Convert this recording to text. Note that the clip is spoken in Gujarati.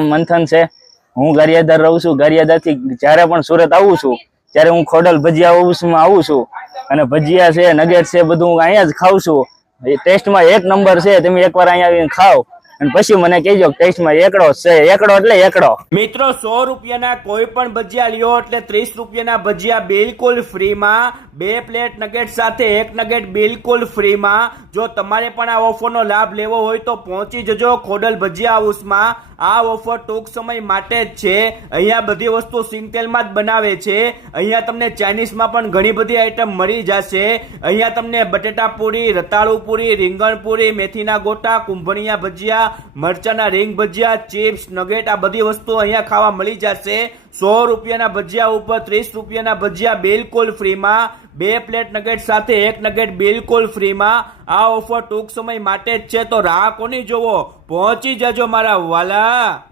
મંથન છે। હું ગારિયાધાર રહું છું। ગારિયાધારથી જ્યારે પણ સુરત આવું છું ત્યારે હું ખોડલ ભજીયા હાઉસમાં આવું છું અને ભજીયા છે, નગેટ છે, બધું અહીંયા જ ખાઉં છું। એ ટેસ્ટમાં એક નંબર છે। તમે એકવાર અહીંયા આવીને ખાઓ અને પછી મને કહેજો ટેસ્ટમાં એકડો છે। એકડો એટલે એકડો। મિત્રો 100 રૂપિયાના કોઈ પણ ભજીયા લ્યો એટલે 30 રૂપિયાના ભજીયા બિલકુલ ફ્રીમાં, 2 પ્લેટ નગેટ સાથે 1 નગેટ બિલકુલ ફ્રીમાં। જો તમારે પણ આ ઓફરનો લાભ લેવો હોય તો પહોંચી જજો ખોડલ ભજીયા હાઉસમાં। આ ઓફર ટૂંક સમય માટે જ છે। અહીંયા બધી વસ્તુ સિંગતેલમાં જ બનાવે છે। અહીંયા તમને ચાઇનીઝમાં પણ ઘણી બધી આઈટમ મળી જશે। અહીંયા તમને બટેટા પૂરી, રતાળુ પૂરી, રીંગણ પૂરી, મેથીના ગોટા, કુંભણિયા ભજીયા, મરચાના રીંગ ભજીયા, ચિપ્સ, નગેટ આ બધી વસ્તુ અહીંયા ખાવા મળી જશે। 100 રૂપિયાના ભજીયા ઉપર 30 રૂપિયાના ભજીયા બિલકુલ ફ્રીમાં, 2 પ્લેટ નગેટ સાથે 1 નગેટ બિલકુલ ફ્રીમાં। આ ઓફર ટૂંક સમય માટે જ છે, તો રાહ કોની જોવો, પહોંચી જજો મારા વાલા।